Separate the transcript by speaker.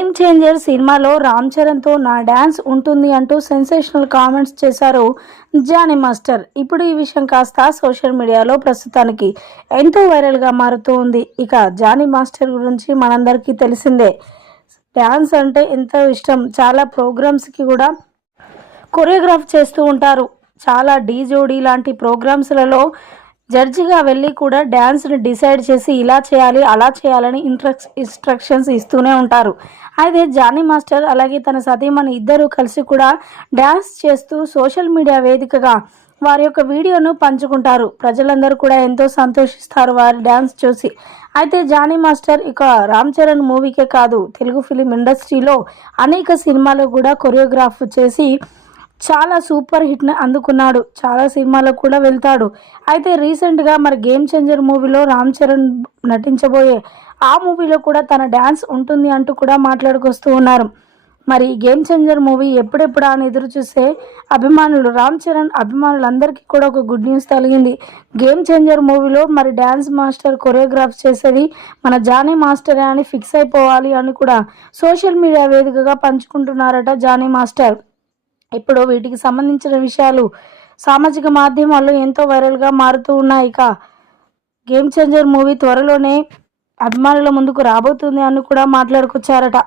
Speaker 1: Game changer సినిమాలో రామ్ చరణ్తో నా dance ఉంటుంది అంటూ సెన్సేషనల్ కామెంట్స్ చేశారు జానీ మాస్టర్. ఇప్పుడు ఈ విషయం కాస్త సోషల్ మీడియాలో ప్రస్తుతానికి ఎంతో వైరల్గా మారుతూ ఉంది ఇక జానీ మాస్టర్ గురించి మనందరికీ తెలిసిందే. డ్యాన్స్ అంటే ఎంతో ఇష్టం? చాలా ప్రోగ్రామ్స్కి కూడా కొరియోగ్రాఫ్ చేస్తూ ఉంటారు. చాలా డీ జోడీ లాంటి ప్రోగ్రామ్స్లలో జడ్జిగా వెళ్ళి కూడా డ్యాన్స్ని డిసైడ్ చేసి ఇలా చేయాలి అలా చేయాలని ఇంట్రక్స్ ఇన్స్ట్రక్షన్స్ ఇస్తూనే ఉంటారు. అయితే జానీ మాస్టర్ అలాగే తన సతీమణి ఇద్దరూ కలిసి కూడా డ్యాన్స్ చేస్తూ సోషల్ మీడియా వేదికగా వారి యొక్క వీడియోను పంచుకుంటారు. ప్రజలందరూ కూడా ఎంతో సంతోషిస్తారు వారి డ్యాన్స్ చూసి. అయితే జానీ మాస్టర్ ఇక రామ్ చరణ్ మూవీకే కాదు తెలుగు ఫిలిం ఇండస్ట్రీలో అనేక సినిమాలు కూడా కొరియోగ్రాఫ్ చేసి చాలా సూపర్ హిట్ని అందుకున్నాడు. చాలా సినిమాలకు కూడా వెళ్తాడు. అయితే రీసెంట్గా మరి గేమ్ చేంజర్ మూవీలో రామ్ చరణ్ నటించబోయే ఆ మూవీలో కూడా తన డ్యాన్స్ ఉంటుంది అంటూ కూడా మాట్లాడుకొస్తూ ఉన్నారు. మరి గేమ్ చేంజర్ మూవీ ఎప్పుడెప్పుడా అని ఎదురు చూస్తే అభిమానులు రామ్ చరణ్ అభిమానులందరికీ కూడా ఒక గుడ్ న్యూస్ కలిగింది గేమ్ చేంజర్ మూవీలో మరి డ్యాన్స్ మాస్టర్ కొరియోగ్రాఫ్ చేసేది మన జానీ మాస్టరే అని ఫిక్స్ అయిపోవాలి అని కూడా సోషల్ మీడియా వేదికగా పంచుకుంటున్నారట జానీ మాస్టర్. ఇప్పుడు వీటికి సంబంధించిన విషయాలు సామాజిక మాధ్యమాల్లో ఎంతో వైరల్గా మారుతూ ఉన్నాయి. ఇక గేమ్ చేంజర్ మూవీ త్వరలోనే అభిమానుల ముందుకు రాబోతుంది అని కూడా మాట్లాడుకొచ్చారట.